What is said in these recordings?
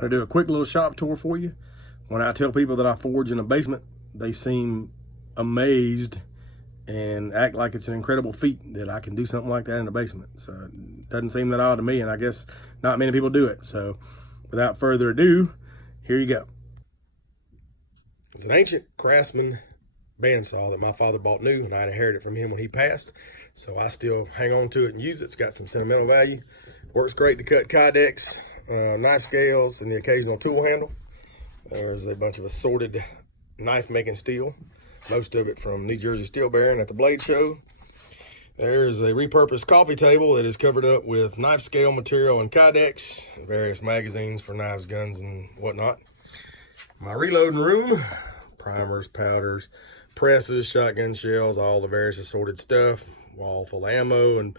I do a quick little shop tour for you. When I tell people that I forge in a basement, they seem amazed and act like it's an incredible feat that I can do something like that in a basement. So it doesn't seem that odd to me, and I guess not many people do it. So without further ado, here you go. It's an ancient Craftsman bandsaw that my father bought new, and I inherited from him when he passed. So I still hang on to it and use it. It's got some sentimental value. Works great to cut kydex, knife scales, and the occasional tool handle. There's a bunch of assorted knife making steel, most of it from New Jersey Steel Baron at the Blade Show. There's a repurposed coffee table that is covered up with knife scale material and kydex, various magazines for knives, guns, and whatnot. My reloading room, primers, powders, presses, shotgun shells, all the various assorted stuff, wall full of ammo and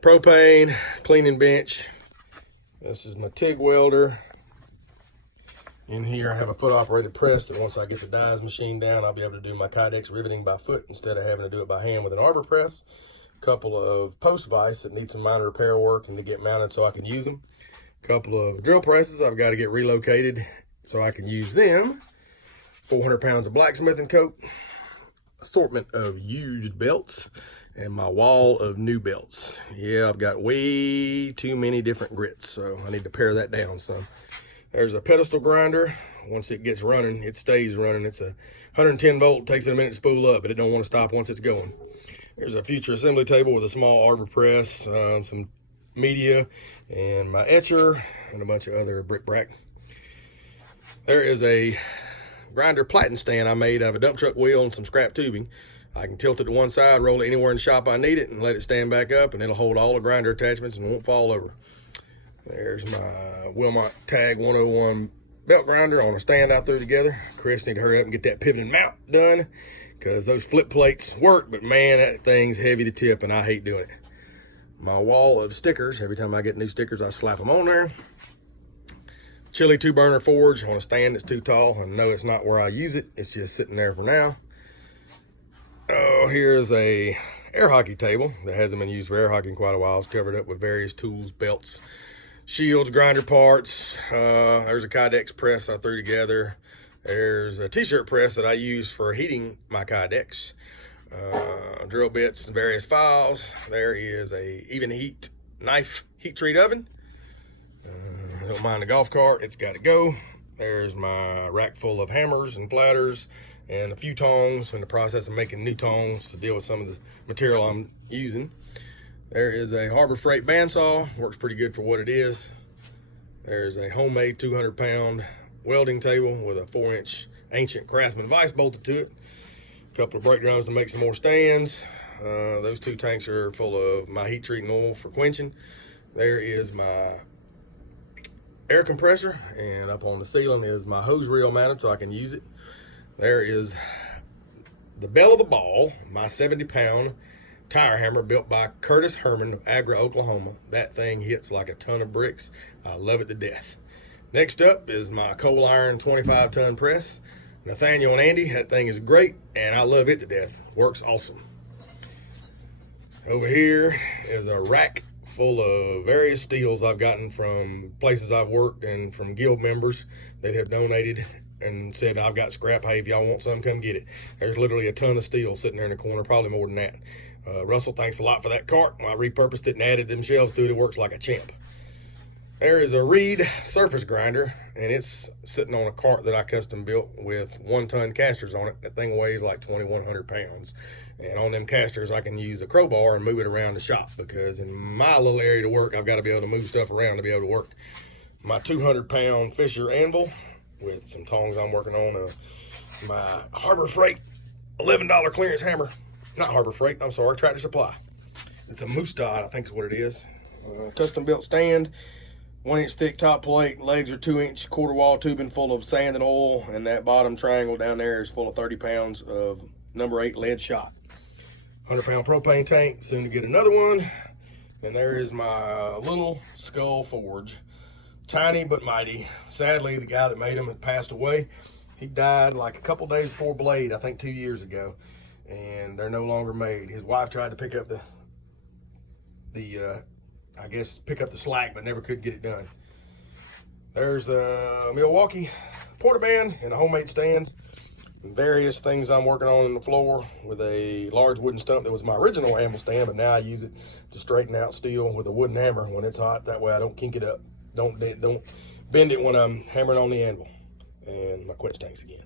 propane, cleaning bench. This is my Tig Welder. In here I have a foot operated press that once I get the dies machine down, I'll be able to do my kydex riveting by foot instead of having to do it by hand with an arbor press. A couple of post vise that need some minor repair work and to get mounted so I can use them. A couple of drill presses I've got to get relocated so I can use them. 400 pounds of blacksmithing coat, assortment of used belts, and my wall of new belts. Yeah, I've got way too many different grits, so I need to pare that down some. There's a pedestal grinder. Once it gets running, it stays running. It's a 110 volt, takes it a minute to spool up, but it don't want to stop once it's going. There's a future assembly table with a small arbor press, some media, and my etcher, and a bunch of other bric-brac. There is a grinder Platen stand I made out of a dump truck wheel and some scrap tubing. I can tilt it to one side, roll it anywhere in the shop I need it, and let it stand back up, and it'll hold all the grinder attachments and won't fall over. There's my Wilmot Tag 101 belt grinder on a stand I threw together. Chris, need to hurry up and get that pivot and mount done, because those flip plates work, but man, that thing's heavy to tip and I hate doing it. My wall of stickers, every time I get new stickers, I slap them on there. Chili 2-burner forge on a stand that's too tall, and no, it's not where I use it. It's just sitting there for now. Oh, here's a air hockey table that hasn't been used for air hockey in quite a while. It's covered up with various tools, belts, shields, grinder parts. There's a kydex press I threw together. There's a t-shirt press that I use for heating my kydex. Drill bits and various files. There is a even heat knife heat treat oven. I don't mind the golf cart, it's got to go. There's my rack full of hammers and platters and a few tongs in the process of making new tongs to deal with some of the material I'm using. There is a Harbor Freight bandsaw, works pretty good for what it is. There's a homemade 200-pound welding table with a 4-inch ancient Craftsman vise bolted to it. A couple of brake drums to make some more stands. Those 2 tanks are full of my heat treating oil for quenching. There is my air compressor, and up on the ceiling is my hose reel mounted so I can use it. There is the bell of the ball, my 70-pound tire hammer built by Curtis Herman of Agra, Oklahoma. That thing hits like a ton of bricks. I love it to death. Next up is my coal iron 25-ton press. Nathaniel and Andy, that thing is great, and I love it to death. Works awesome. Over here is a rack full of various steels I've gotten from places I've worked and from guild members that have donated and said, I've got scrap, hey, if y'all want some, come get it. There's literally a ton of steel sitting there in the corner, probably more than that. Russell, thanks a lot for that cart. I repurposed it and added them shelves to it. It works like a champ. There is a Reed surface grinder, and it's sitting on a cart that I custom built with 1-ton casters on it. That thing weighs like 2,100 pounds. And on them casters, I can use a crowbar and move it around the shop, because in my little area to work, I've got to be able to move stuff around to be able to work. My 200-pound Fisher anvil with some tongs I'm working on. My Harbor Freight $11 clearance hammer. Not Harbor Freight, I'm sorry, Tractor Supply. It's a moose dot, I think is what it is. Custom built stand, 1-inch thick top plate, legs are 2-inch quarter wall tubing full of sand and oil, and that bottom triangle down there is full of 30 pounds of number 8 lead shot. 100-pound propane tank, soon to get another one. And there is my little skull forge. Tiny but mighty. Sadly, the guy that made them had passed away. He died like a couple days before Blade, I think 2 years ago. And they're no longer made. His wife tried to pick up the slack, but never could get it done. There's a Milwaukee porta band and a homemade stand. Various things I'm working on the floor with a large wooden stump that was my original anvil stand, but now I use it to straighten out steel with a wooden hammer when it's hot. That way I don't kink it up, don't bend it when I'm hammering on the anvil. And my quench tanks again.